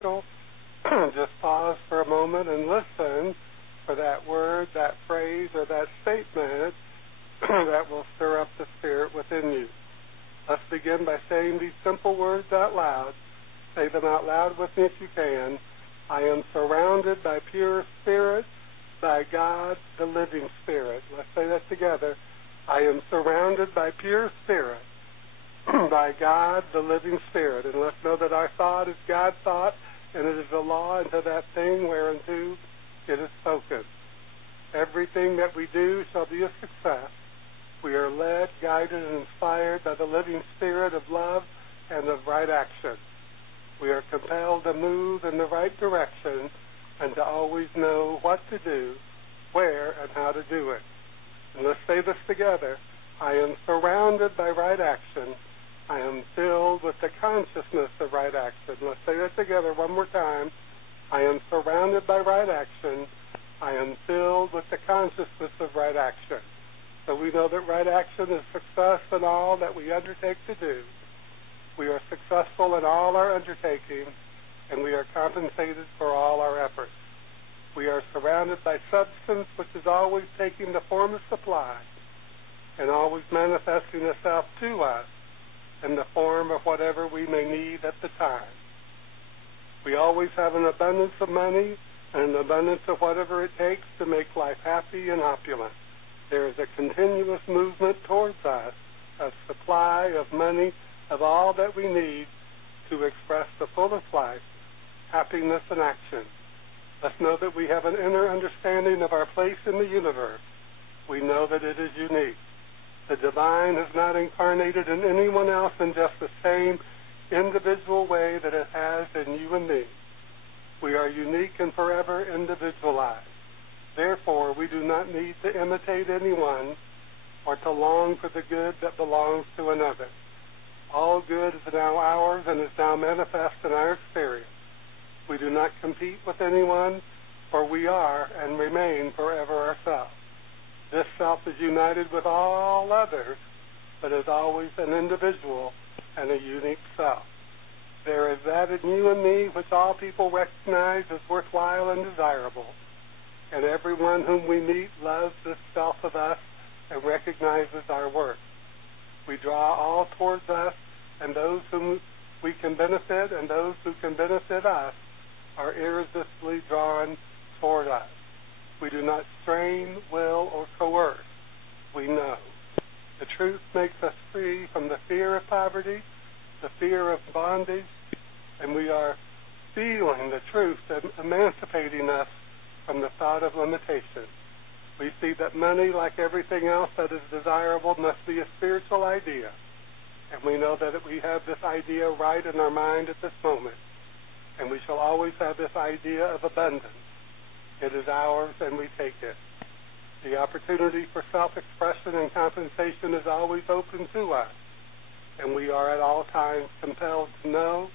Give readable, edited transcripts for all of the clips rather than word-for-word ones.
So just pause for a moment and listen for that word, that phrase, or that statement that will stir up the spirit within you. Let's begin by saying these simple words out loud. Say them out loud with me if you can. I am surrounded by pure spirit, by God, the living spirit. Let's say that together. I am surrounded by pure spirit, by God, the living spirit. And let's know that our thought is God's thought, and it is a law unto that thing whereunto it is spoken. Everything that we do shall be a success. We are led, guided, and inspired by the living spirit of love and of right action. We are compelled to move in the right direction and to always know what to do, where, and how to do it. And let's say this together. I am surrounded by right action. I am filled with the consciousness of right action. Let's say that together one more time. I am surrounded by right action. I am filled with the consciousness of right action. So we know that right action is success in all that we undertake to do. We are successful in all our undertakings, and we are compensated for all our efforts. We are surrounded by substance which is always taking the form of supply and always manifesting itself to us in the form of whatever we may need at the time. We always have an abundance of money and an abundance of whatever it takes to make life happy and opulent. There is a continuous movement towards us of supply, of money, of all that we need to express the fullest life, happiness, and action. Let's know that we have an inner understanding of our place in the universe. We know that it is unique. The divine is not incarnated in anyone else in just the same individual way that it has in you and me. We are unique and forever individualized. Therefore, we do not need to imitate anyone or to long for the good that belongs to another. All good is now ours and is now manifest in our experience. We do not compete with anyone, for we are and remain forever ourselves. This self is united with all others, but is always an individual and a unique self. There is that in you and me which all people recognize as worthwhile and desirable, and everyone whom we meet loves this self of us and recognizes our worth. We draw all towards us, and those whom we can benefit and those who can benefit us are irresistibly drawn toward us. We do not strain, will, or coerce. We know. The truth makes us free from the fear of poverty, the fear of bondage, and we are feeling the truth and emancipating us from the thought of limitation. We see that money, like everything else that is desirable, must be a spiritual idea. And we know that we have this idea right in our mind at this moment. And we shall always have this idea of abundance. It is ours and we take it. The opportunity for self-expression and compensation is always open to us. And we are at all times compelled to know,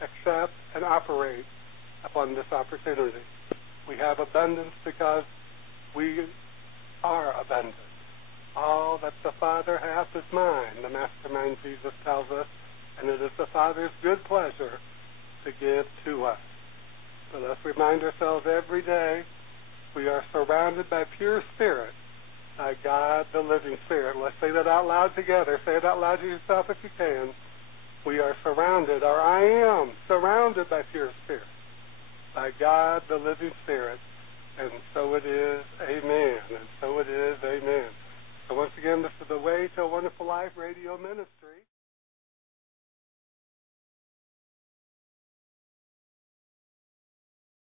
accept, and operate upon this opportunity. We have abundance because we are abundant. All that the Father hath is mine, the Mastermind Jesus tells us, and it is the Father's good pleasure to give to us. So let's remind ourselves every day we are surrounded by pure spirit, by God, the living spirit. Let's say that out loud together. Say it out loud to yourself if you can. We are surrounded, or I am surrounded by pure spirit, by God, the living spirit. And so it is. Amen. And so it is.